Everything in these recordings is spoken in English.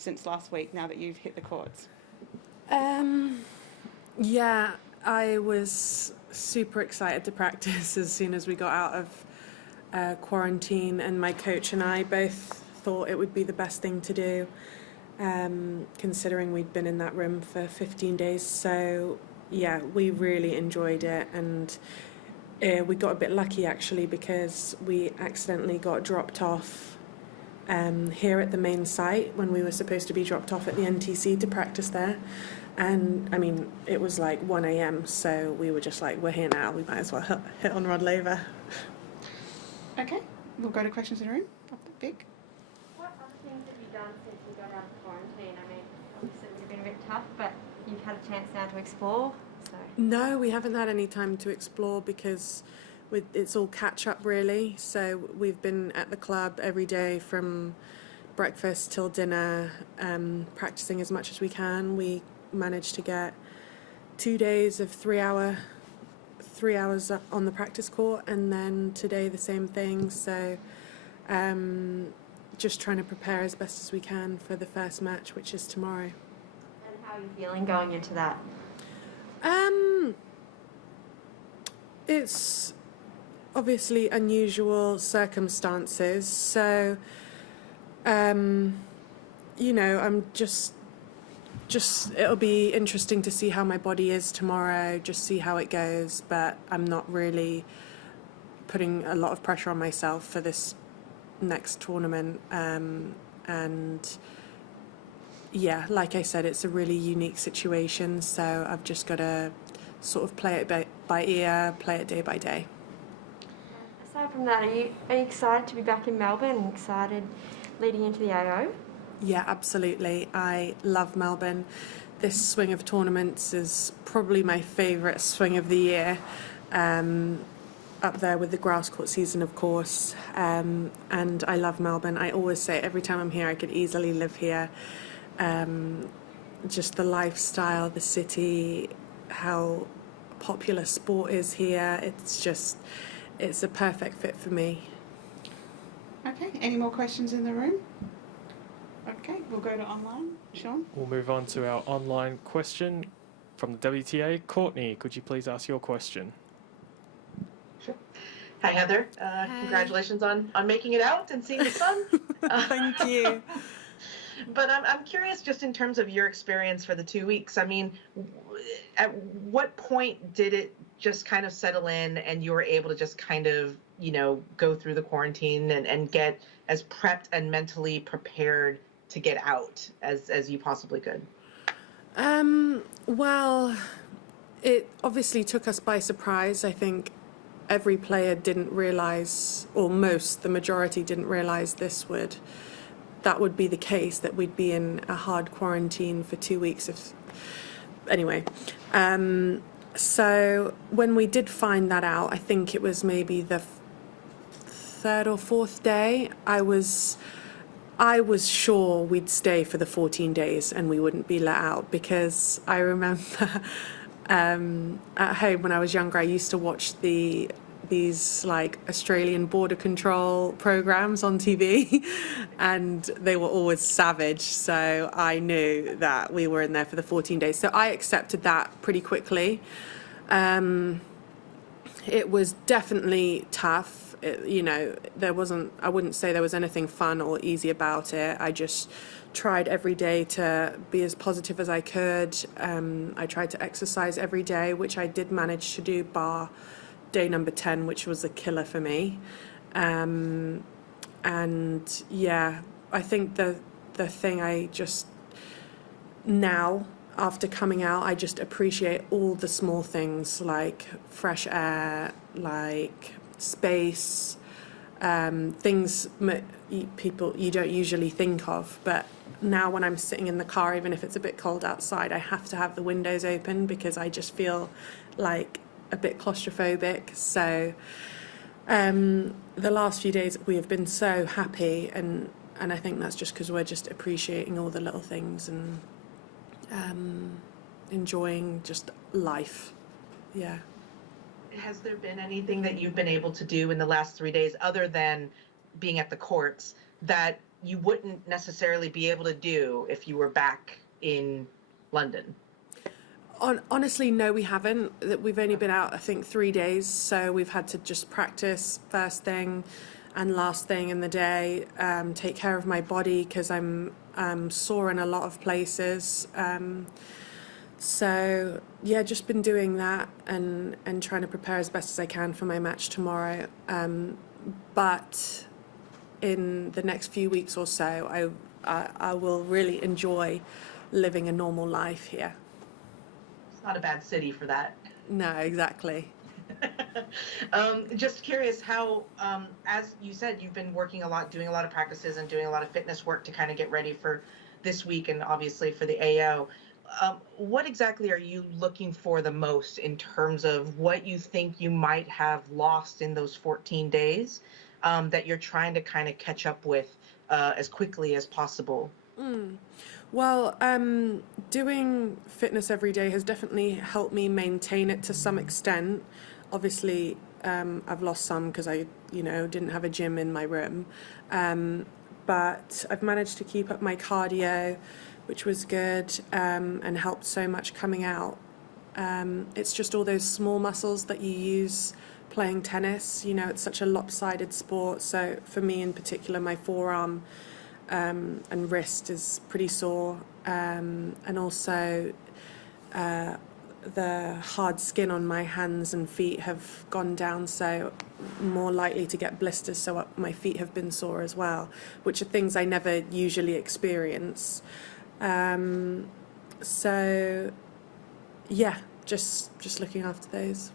since last week, now that you've hit the courts? Yeah, I was super excited to practice as soon as we got out of quarantine, and my coach and I both thought it would be the best thing to do, considering we'd been in that room for 15 days. So yeah, we really enjoyed it, and we got a bit lucky actually, because we accidentally got dropped off here at the main site when we were supposed to be dropped off at the NTC to practice there. And I mean, it was like 1 a.m, so we were just like, we're here now, we might as well hit on Rod Laver. Okay, we'll go to questions in the room. Vic? What other things have you done since you got out of quarantine? I mean, obviously it would have been a bit tough, but you've had a chance now to explore, so... No, we haven't had any time to explore because it's all catch up really. So we've been at the club every day from breakfast till dinner, practicing as much as we can. We managed to get 2 days of 3 hours on the practice court, and then today the same thing. So just trying to prepare as best as we can for the first match, which is tomorrow. And how are you feeling going into that? It's obviously unusual circumstances, so you know, I'm just it'll be interesting to see how my body is tomorrow, just see how it goes, but I'm not really putting a lot of pressure on myself for this next tournament. And yeah, like I said, it's a really unique situation, so I've just got to sort of play it by ear, play it day by day. Aside from that, are you excited to be back in Melbourne, excited leading into the AO? Yeah, absolutely. I love Melbourne. This swing of tournaments is probably my favourite swing of the year, up there with the grass court season, of course. And I love Melbourne. I always say every time I'm here, I could easily live here. Just the lifestyle, the city, how popular sport is here. It's a perfect fit for me. Okay, any more questions in the room? Okay, we'll go to online. Sean? We'll move on to our online question from the WTA. Courtney, could you please ask your question? Sure. Hi, Heather. Congratulations on making it out and seeing the sun. Thank you. But I'm curious, just in terms of your experience for the 2 weeks, I mean, at what point did it just kind of settle in and you were able to just kind of, you know, go through the quarantine and get as prepped and mentally prepared to get out as you possibly could? Well, it obviously took us by surprise. I think every player didn't realize, or the majority didn't realize that would be the case, that we'd be in a hard quarantine for 2 weeks. Anyway, so when we did find that out, I think it was maybe the third or fourth day, I was sure we'd stay for the 14 days and we wouldn't be let out, because I remember at home when I was younger, I used to watch these like Australian border control programs on TV, and they were always savage, so I knew that we were in there for the 14 days. So I accepted that pretty quickly. It was definitely tough. You know, I wouldn't say there was anything fun or easy about it. I just tried every day to be as positive as I could. I tried to exercise every day, which I did manage to do, bar day number 10, which was a killer for me. And yeah, I think the thing I just now, after coming out, I just appreciate all the small things, like fresh air, like space, things people you don't usually think of. But now when I'm sitting in the car, even if it's a bit cold outside, I have to have the windows open because I just feel like a bit claustrophobic. So the last few days we have been so happy, and I think that's just because we're just appreciating all the little things and enjoying just life. Yeah. Has there been anything that you've been able to do in the last 3 days, other than being at the courts, that you wouldn't necessarily be able to do if you were back in London? Honestly, no, we haven't. We've only been out, I think, 3 days, so we've had to just practice first thing and last thing in the day, take care of my body because I'm sore in a lot of places. So yeah, just been doing that and trying to prepare as best as I can for my match tomorrow. But in the next few weeks or so, I will really enjoy living a normal life here. It's not a bad city for that. No, exactly. Just curious how, as you said, you've been working a lot, doing a lot of practices and doing a lot of fitness work to kind of get ready for this week and obviously for the AO. What exactly are you looking for the most in terms of what you think you might have lost in those 14 days that you're trying to kind of catch up with as quickly as possible? Well, doing fitness every day has definitely helped me maintain it to some extent. Obviously, I've lost some because I, didn't have a gym in my room. But I've managed to keep up my cardio, which was good, and helped so much coming out. It's just all those small muscles that you use playing tennis. It's such a lopsided sport. So for me in particular, my forearm and wrist is pretty sore, and also the hard skin on my hands and feet have gone down, so more likely to get blisters, so my feet have been sore as well, which are things I never usually experience. So yeah, just looking after those.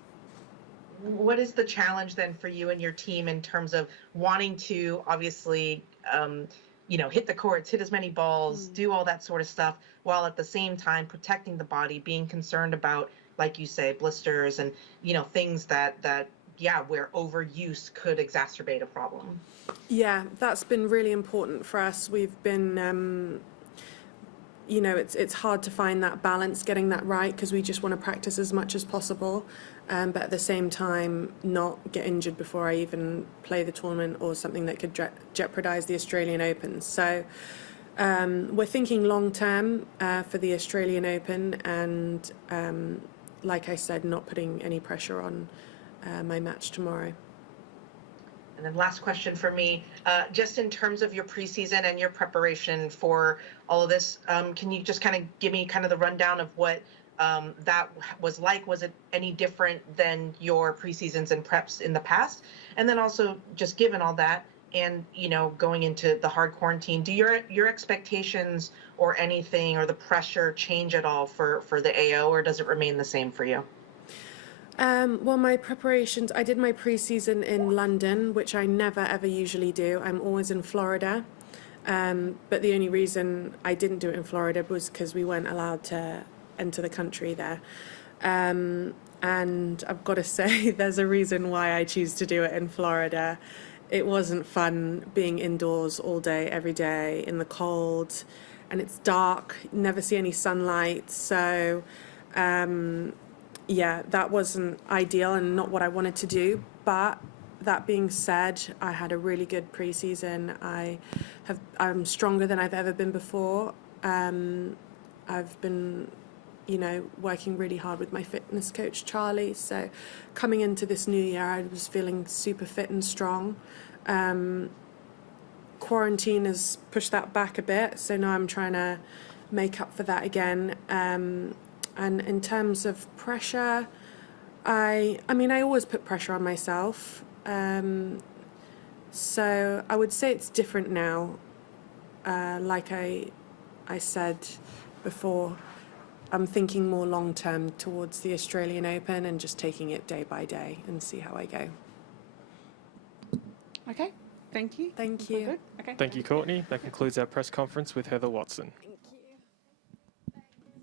What is the challenge then for you and your team in terms of wanting to obviously hit the courts, hit as many balls, do all that sort of stuff, while at the same time protecting the body, being concerned about, like you say, blisters and, things that where overuse could exacerbate a problem? Yeah, that's been really important for us. We've been, it's hard to find that balance, getting that right, because we just want to practice as much as possible. But at the same time, not get injured before I even play the tournament or something that could jeopardize the Australian Open. So we're thinking long term for the Australian Open, and like I said, not putting any pressure on my match tomorrow. And then last question for me, just in terms of your preseason and your preparation for all of this, can you just kind of give me kind of the rundown of what that was like? Was it any different than your preseasons and preps in the past? And then also, just given all that and, going into the hard quarantine, do your expectations or anything or the pressure change at all for the AO, or does it remain the same for you? Well, my preparations, I did my preseason in London, which I never ever usually do. I'm always in Florida. But the only reason I didn't do it in Florida was because we weren't allowed to enter the country there. And I've got to say, there's a reason why I choose to do it in Florida. It wasn't fun being indoors all day, every day, in the cold, and it's dark, never see any sunlight. So, yeah, that wasn't ideal and not what I wanted to do. But that being said, I had a really good preseason. I'm stronger than I've ever been before. I've been, working really hard with my fitness coach, Charlie. So coming into this new year, I was feeling super fit and strong. Quarantine has pushed that back a bit, so now I'm trying to make up for that again. And in terms of pressure, I always put pressure on myself. So I would say it's different now. Like I said before, I'm thinking more long term towards the Australian Open and just taking it day by day and see how I go. Okay, thank you. Thank We're you. good? Okay. Thank you, Courtney. That concludes our press conference with Heather Watson. Thank you.